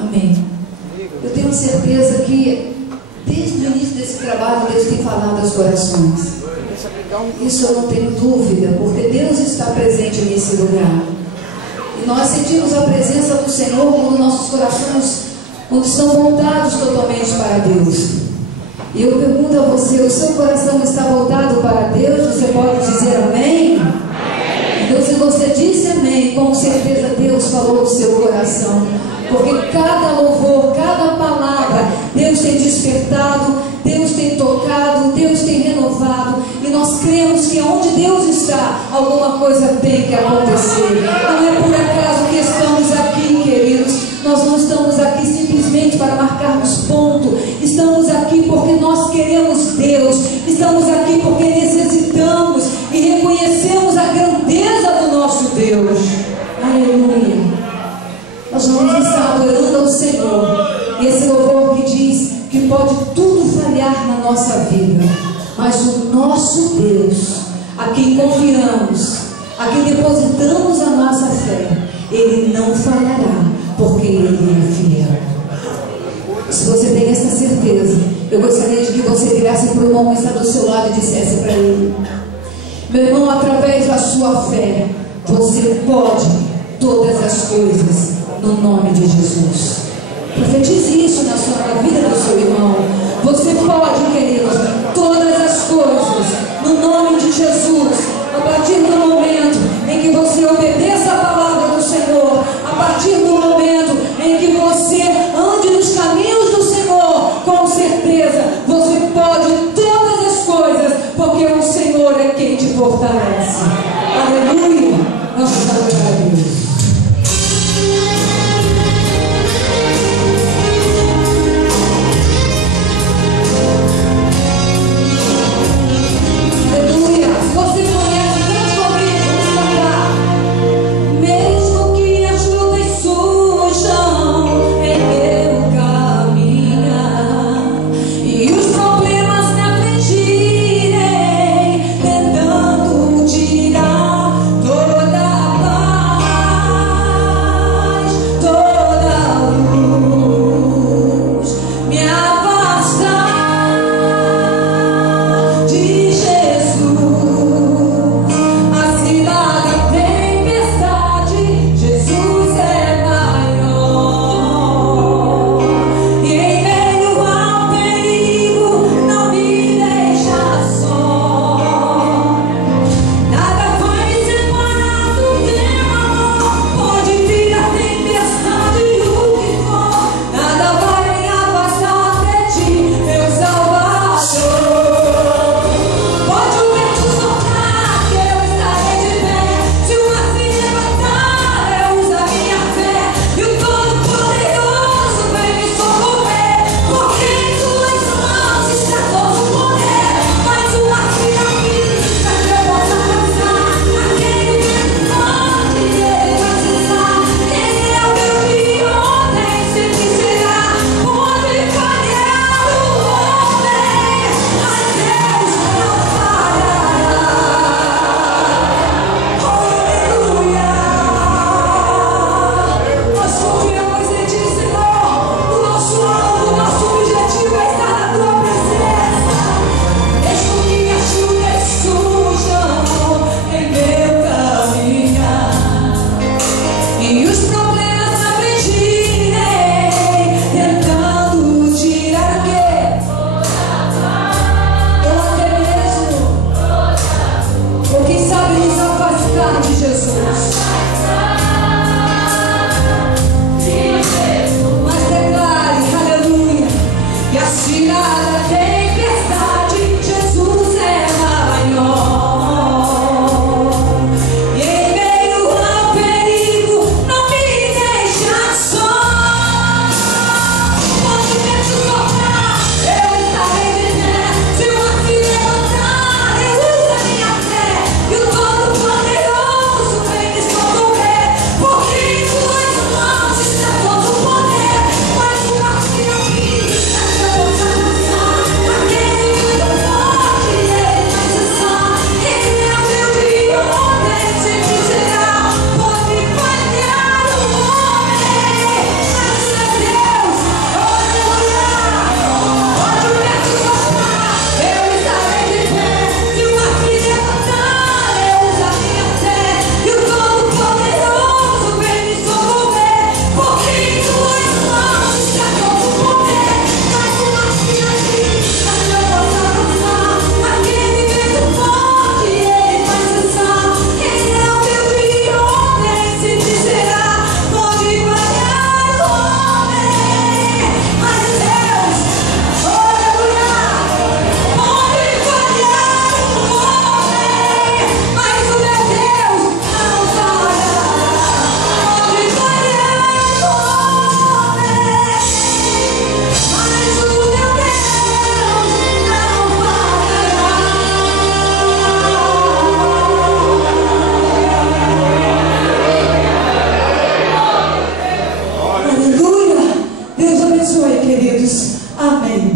Amém. Eu tenho certeza que desde o início desse trabalho Deus tem falado aos corações. Isso eu não tenho dúvida, porque Deus está presente nesse lugar. E nós sentimos a presença do Senhor quando nossos corações, quando estão voltados totalmente para Deus. E eu pergunto a você, o seu coração está voltado para Deus? Você pode dizer amém? Então, se você disse amém, com certeza Deus falou no seu coração. Porque cada louvor, cada palavra, Deus tem despertado, Deus tem tocado, Deus tem renovado. E nós cremos que onde Deus está, alguma coisa tem que acontecer. Não é por acaso que estamos aqui, queridos. Nós não estamos aqui simplesmente para marcarmos ponto. Estamos aqui porque nós queremos Deus. Estamos aqui porque necessitamos e reconhecemos a grandeza do nosso Deus. Aleluia. Nós vamos estar adorando ao Senhor. E esse louvor que diz que pode tudo falhar na nossa vida, mas o nosso Deus, a quem confiamos, a quem depositamos a nossa fé, Ele não falhará, porque Ele é fiel. Se você tem essa certeza, eu gostaria de que você virasse para o irmão que está do seu lado e dissesse para ele: meu irmão, através da sua fé, você pode todas as coisas, no nome de Jesus. Profetize isso na vida do seu irmão. Você pode, queridos, todas as coisas, no nome de Jesus. A partir do momento em que você obedeça a palavra do Senhor, a partir do momento em que você ande nos caminhos do Senhor, com certeza você pode todas as coisas, porque o Senhor é quem te fortalece. Aleluia. Vamos adorar a Deus. Mesmo que as lutas surjam abençoe, queridos. Amém.